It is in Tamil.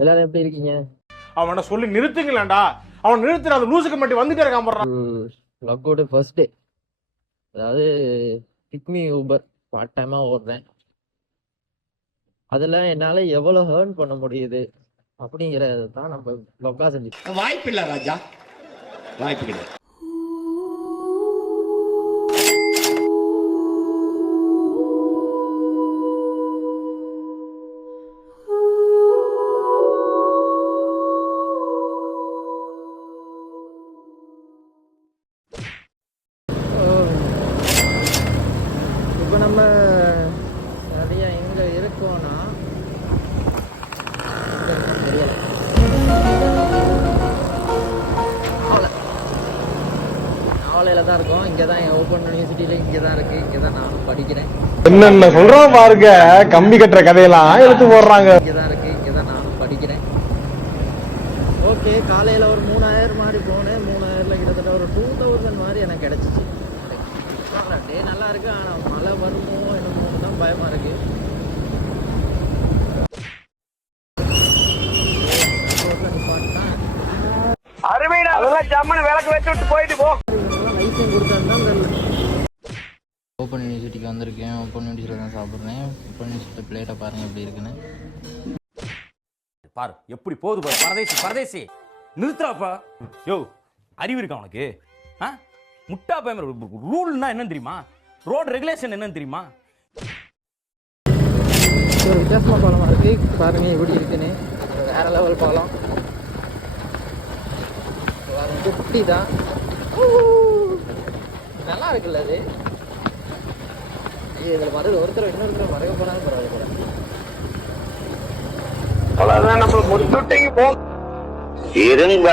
எல்லாரும் எப்படி இருக்கீங்க? அவனை சொல்லி நிறுத்துங்களேன்டா. அவன் நிறுத்துற அந்த லூசுக்கு மட்டும் வந்துட்டே இருக்கான் போடுறான். ஒர்க் அவுட் ஃபர்ஸ்ட் டே, அதாவது பிக்மி ஊபர் பார்ட் டைமாக ஓடுறேன். அதில் என்னால் எவ்வளோ ஏர்ன் பண்ண முடியுது அப்படிங்கிறது தான் நம்ம லொக்கா செஞ்சு. வாய்ப்பில்லை ராஜா, வாய்ப்பு கிடையாது. இப்போ நம்ம நிறைய எங்கே இருக்கோன்னா நாவலையில் தான் இருக்கோம். இங்கே தான் என் ஓப்பன் யூனிவர்சிட்டியில் இங்கே தான் இருக்குது. இங்கே தான் நானும் படிக்கிறேன். என்னென்ன சொல்றான் பாருங்க, கம்பி கட்டுற கதையெல்லாம் எடுத்து போடுறாங்க. இங்கே தான் இருக்குது, இங்கே தான் நானும் படிக்கிறேன். ஓகே, காலையில் ஒரு 3000 மாதிரி போனேன். 3000ல் கிட்டத்தட்ட ஒரு 2000 மாதிரி எனக்கு கிடச்சிச்சு. டே நல்லா இருக்கு, ஆனால் மழை வருமோ என்னமோ தான் பயமாக இருக்கு. ஓப்பன் யூனிவர்சிட்டிக்கு வந்திருக்கேன். ஓப்பன் யூனிவர்சிட்டியில் தான் சாப்பிட்றேன். ஓப்பன் யூனிவர்சிட்டி பிளேட்டை பாருங்கள் எப்படி இருக்குன்னு. பாரு எப்படி போகுது பாரு. பரதேசி பரதேசி நிறுத்துறாப்பா. யோ அறிவு இருக்கா உனக்கு? முட்டா பயம். ரூல்னா என்னன்னு தெரியுமா? ரோட் ரெகுலேஷன் என்னன்னு தெரியுமா? ஒரு வித்தியாசமாக பாலமாக இருக்குது பாருங்க எப்படி இருக்குன்னு. வேற லெவல் பாலம் குட்டி தான், நல்லா இருக்குல்ல அது. இதில் வருது ஒருத்தர் இன்னொருத்தர் மறைக்க போனாலும் பரவாயில்ல. அவ்வளவுதான், நம்ம முடிச்சுட்டீங்க போ. இருங்க